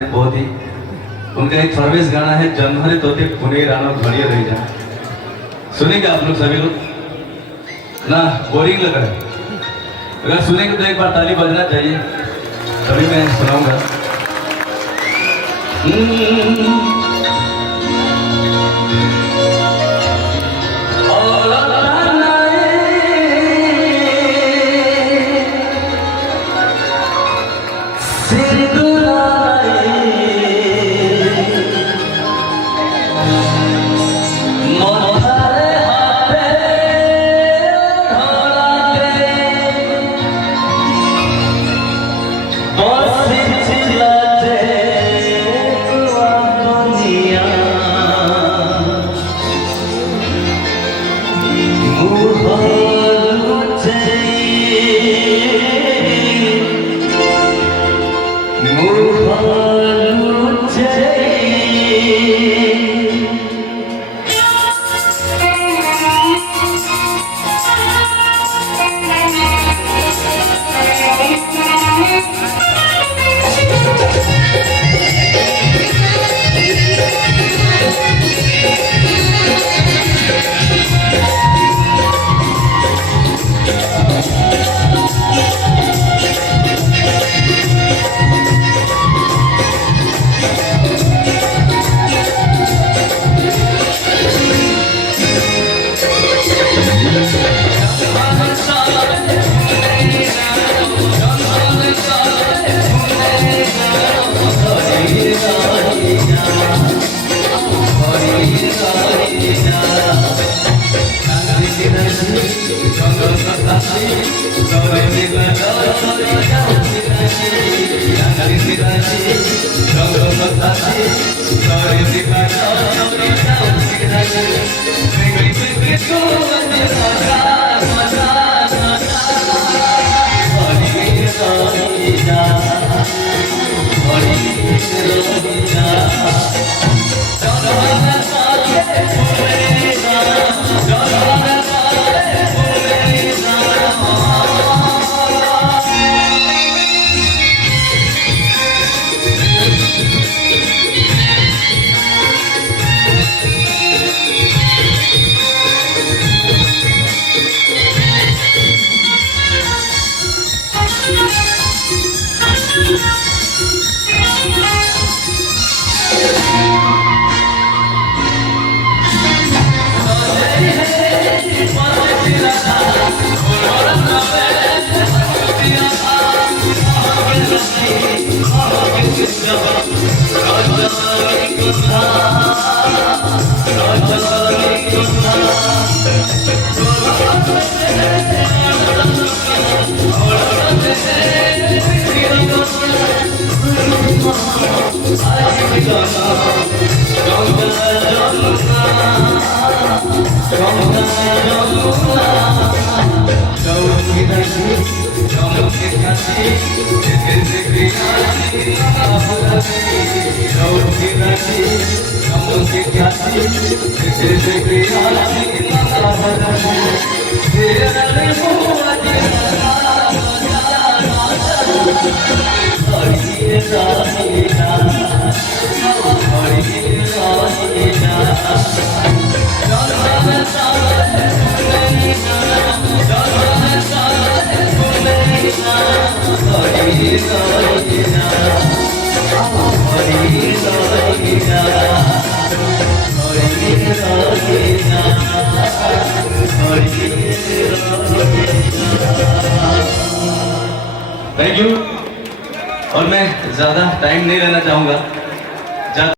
बहुत ही उनका एक फरवेज गाना है जनवरी तोते पुणे रानो घड़िया रह जा। सुनेंगे आप लोग सभी लोग ना? बोरिंग लग रहा है? अगर सुनेंगे तो एक बार ताली बजना चाहिए, तभी मैं सुनाऊंगा। Thank you. और मैं ज़्यादा टाइम नहीं लेना चाहूँगा।